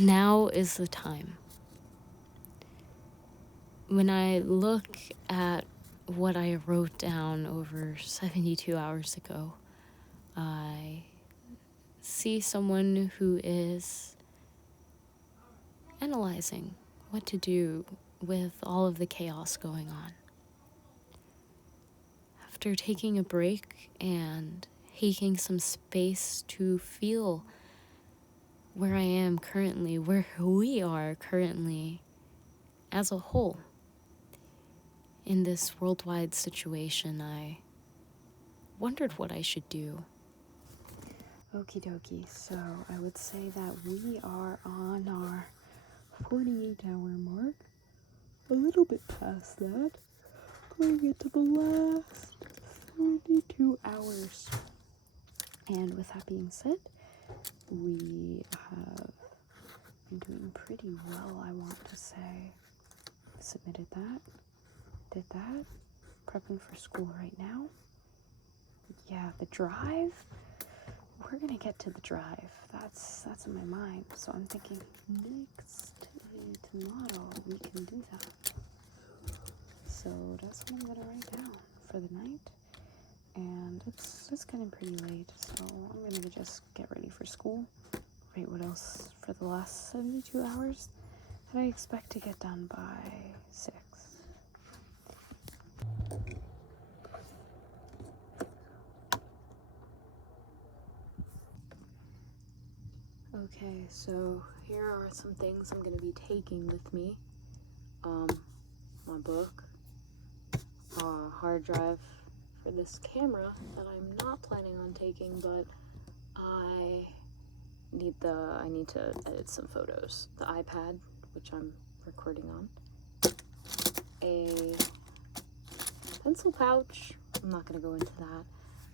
now is the time. When I look at what I wrote down over 72 hours ago, I see someone who is analyzing what to do with all of the chaos going on. After taking a break and taking some space to feel where I am currently, where we are currently as a whole in this worldwide situation, I wondered what I should do. Okie dokie, so I would say that we are on our 48-hour mark, a little bit past that, going into the last 32 hours. And with that being said, we have been doing pretty well, I want to say. Submitted that, did that, prepping for school right now. Yeah, the drive, we're gonna get to the drive. That's in my mind. So I'm thinking next tomorrow we can do that. So that's what I'm gonna write down for the night. And it's getting pretty late, so I'm gonna just get ready for school. Write what else for the last 72 hours that I expect to get done by 6. Okay, so here are some things I'm going to be taking with me. My book, hard drive for this camera that I'm not planning on taking, but I need to edit some photos. The iPad, which I'm recording on. A pencil pouch. I'm not going to go into that.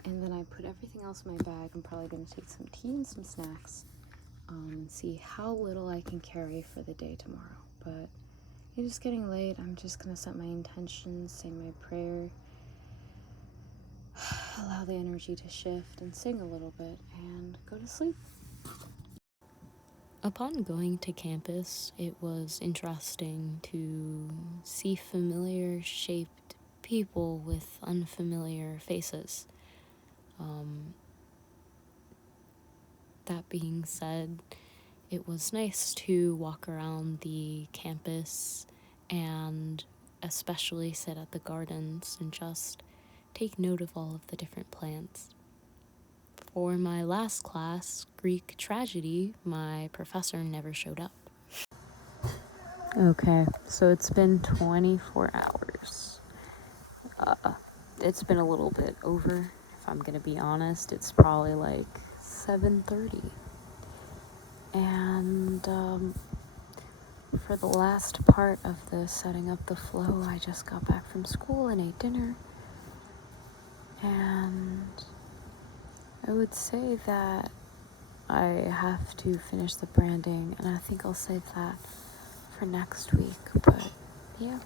And then I put everything else in my bag. I'm probably going to take some tea and some snacks. And see how little I can carry for the day tomorrow. But it is getting late. I'm just gonna set my intentions, say my prayer, allow the energy to shift, and sing a little bit, and go to sleep. Upon going to campus, it was interesting to see familiar shaped people with unfamiliar faces. That being said, it was nice to walk around the campus and especially sit at the gardens and just take note of all of the different plants. For my last class, Greek tragedy, my professor never showed up. Okay, so it's been 24 hours. It's been a little bit over, if I'm gonna be honest. It's probably like 7:30. And for the last part of the setting up the flow, I just got back from school and ate dinner. And I would say that I have to finish the branding, and I think I'll save that for next week. But yeah.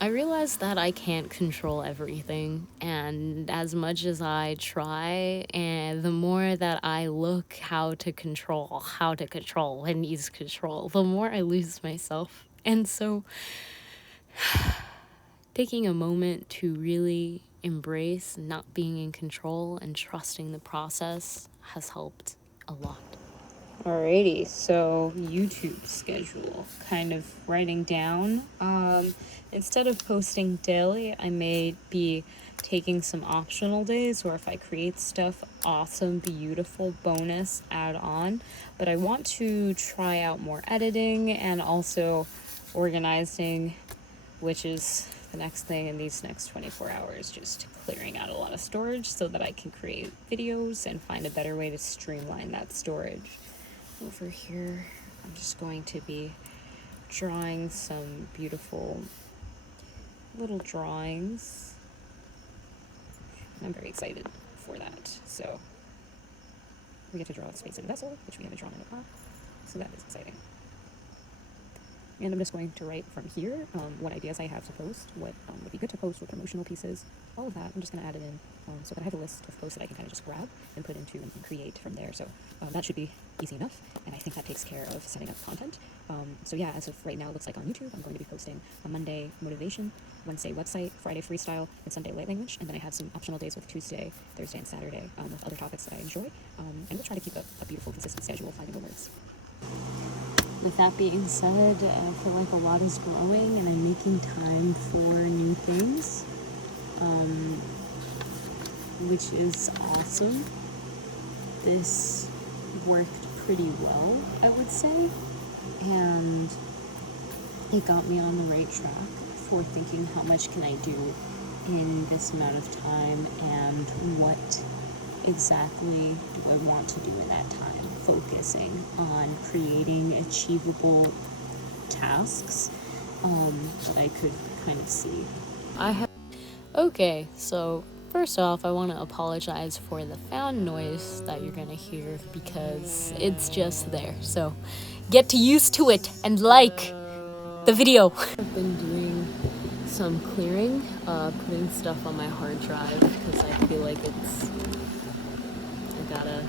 I realize that I can't control everything, and as much as I try, and the more that I look how to control, and needs control, the more I lose myself. And so, taking a moment to really embrace not being in control and trusting the process has helped a lot. Alrighty, so YouTube schedule, kind of writing down. Instead of posting daily, I may be taking some optional days, or if I create stuff, awesome, beautiful, bonus, add on. But I want to try out more editing and also organizing, which is the next thing in these next 24 hours, just clearing out a lot of storage so that I can create videos and find a better way to streamline that storage. Over here, I'm just going to be drawing some beautiful little drawings. I'm very excited for that. So we get to draw a space and vessel, which we haven't drawn in a while. So that is exciting. And I'm just going to write from here what ideas I have to post, what would be good to post, what promotional pieces, all of that. I'm just going to add it in so that I have a list of posts that I can kind of just grab and put into and create from there. So that should be easy enough, and I think that takes care of setting up content. So yeah, as of right now, it looks like on YouTube, I'm going to be posting on Monday motivation, Wednesday website, Friday freestyle, and Sunday light language. And then I have some optional days with Tuesday, Thursday, and Saturday with other topics that I enjoy. And we'll try to keep a beautiful, consistent schedule, finding the words. With that being said, I feel like a lot is growing and I'm making time for new things, which is awesome. This worked pretty well, I would say, and it got me on the right track for thinking how much can I do in this amount of time and what exactly do I want to do in that time, focusing on creating achievable tasks that I could kind of see. Okay, so first off, I want to apologize for the fan noise that you're gonna hear because it's just there. So get used to it and like the video. I've been doing some clearing, putting stuff on my hard drive because I feel like I gotta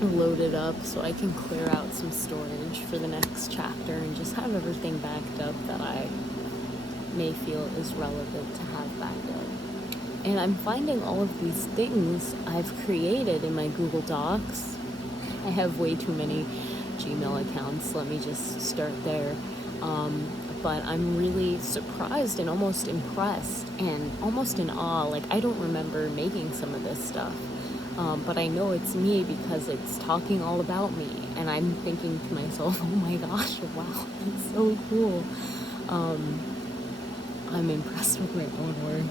load it up so I can clear out some storage for the next chapter and just have everything backed up that I may feel is relevant to have backed up. And I'm finding all of these things I've created in my Google Docs. I have way too many Gmail accounts, let me just start there. But I'm really surprised and almost impressed and almost in awe. Like, I don't remember making some of this stuff. But I know it's me because it's talking all about me. And I'm thinking to myself, oh my gosh, wow, that's so cool. I'm impressed with my own work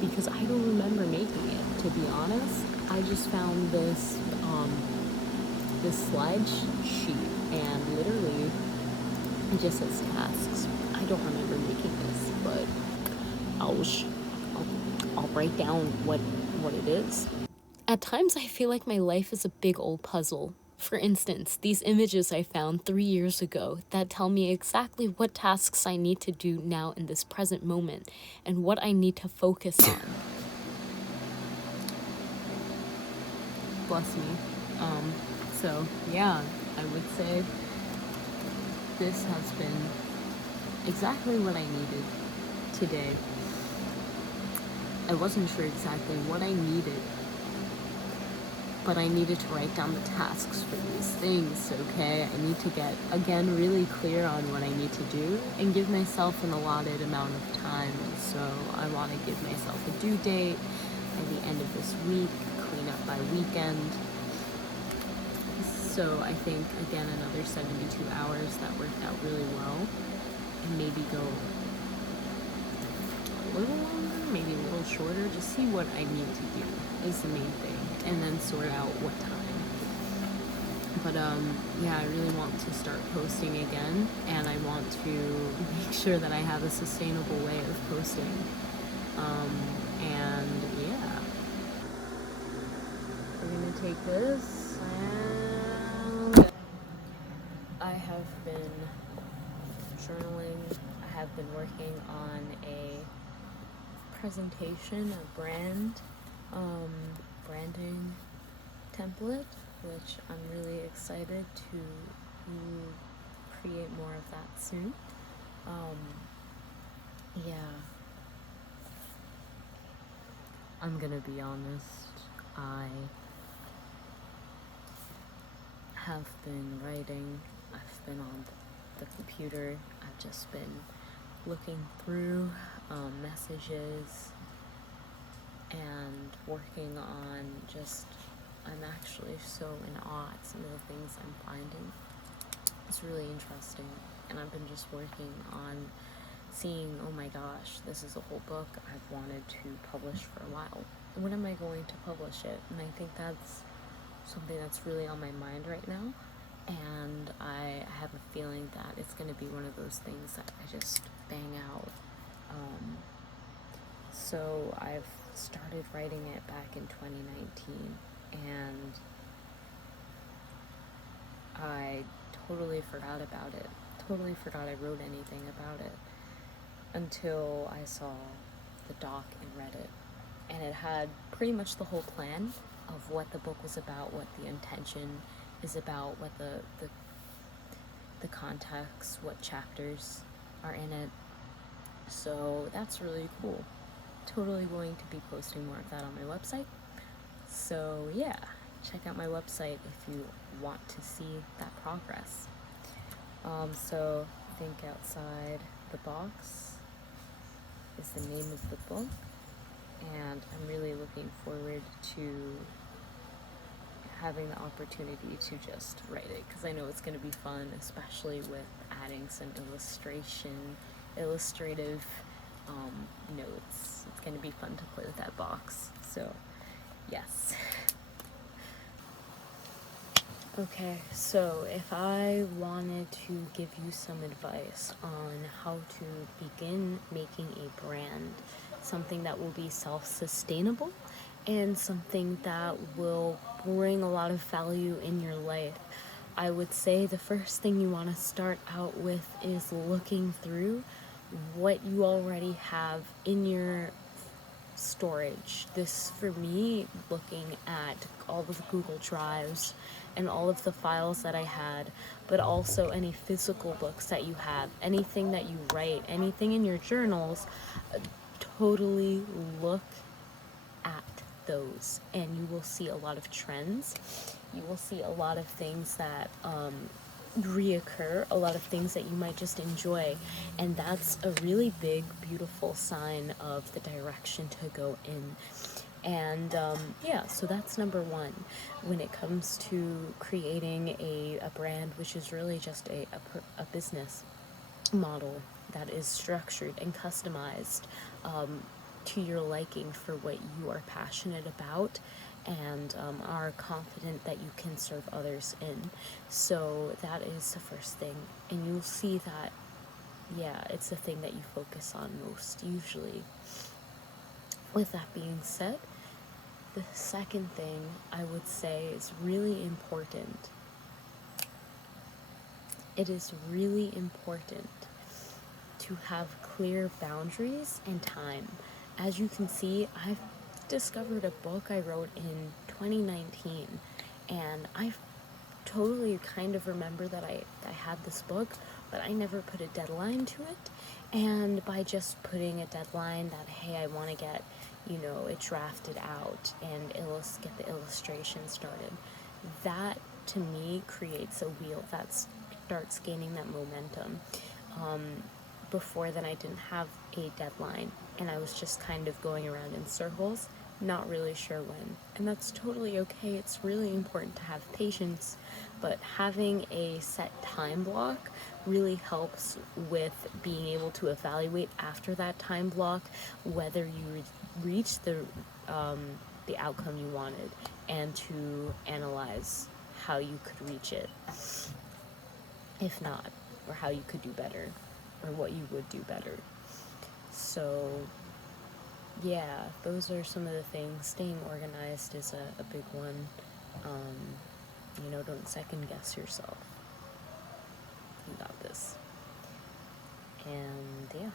because I don't remember making it, to be honest. I just found this slide sheet and literally it just says tasks. I don't remember making this, but I'll write down what it is. At times I feel like my life is a big old puzzle. For instance, these images I found 3 years ago that tell me exactly what tasks I need to do now in this present moment and what I need to focus on. Bless me. So yeah, I would say this has been exactly what I needed today. I wasn't sure exactly what I needed, but I needed to write down the tasks for these things, okay? I need to get, again, really clear on what I need to do and give myself an allotted amount of time. So I want to give myself a due date by the end of this week, clean up by weekend. So I think, again, another 72 hours, that worked out really well. And maybe go a little longer, maybe a little shorter, just see what I need to do is the main thing, and then sort out what time. But yeah, I really want to start posting again, and I want to make sure that I have a sustainable way of posting. And yeah, we're gonna take this, and I have been journaling. I have been working on a presentation, a branding template, which I'm really excited to create more of that soon. Yeah, I'm gonna be honest, I have been writing, I've been on the computer, I've just been looking through messages and working on I'm actually so in awe at some of the things I'm finding. It's really interesting, and I've been just working on seeing, oh my gosh, this is a whole book I've wanted to publish for a while. When am I going to publish it? And I think that's something that's really on my mind right now, and I have a feeling that it's going to be one of those things that I just bang out. So I've started writing it back in 2019, and I totally forgot about it. totally forgot I wrote anything about it until I saw the doc and read it. And it had pretty much the whole plan of what the book was about, what the intention is about, what the context, what chapters are in it. So that's really cool. Totally going to be posting more of that on my website. So yeah, check out my website if you want to see that progress. So Think Outside the Box is the name of the book, and I'm really looking forward to having the opportunity to just write it, because I know it's going to be fun, especially with adding some illustrative notes. It's going to be fun to play with that box. So yes. Okay, so if I wanted to give you some advice on how to begin making a brand, something that will be self-sustainable and something that will bring a lot of value in your life, I would say the first thing you want to start out with is looking through what you already have in your storage. This, for me, looking at all of the Google Drives and all of the files that I had, but also any physical books that you have, anything that you write, anything in your journals, totally look at those, and you will see a lot of trends. You will see a lot of things that reoccur, a lot of things that you might just enjoy, and that's a really big, beautiful sign of the direction to go in. And yeah, so that's number one when it comes to creating a brand, which is really just a business model that is structured and customized to your liking for what you are passionate about and are confident that you can serve others in. So that is the first thing. And you'll see that, yeah, it's the thing that you focus on most usually. With that being said, the second thing I would say is really important. It is really important to have clear boundaries and time. As you can see, I've discovered a book I wrote in 2019, and I totally kind of remember that I had this book, but I never put a deadline to it. And by just putting a deadline that, hey, I want to get, it drafted out and get the illustration started, that to me creates a wheel that starts gaining that momentum. Before then, I didn't have a deadline, and I was just kind of going around in circles, not really sure when. And that's totally okay. It's really important to have patience, but having a set time block really helps with being able to evaluate after that time block whether you reach the outcome you wanted, and to analyze how you could reach it, if not, or how you could do better, or what you would do better. So yeah, those are some of the things. Staying organized is a big one. Don't second guess yourself. You got this. And yeah.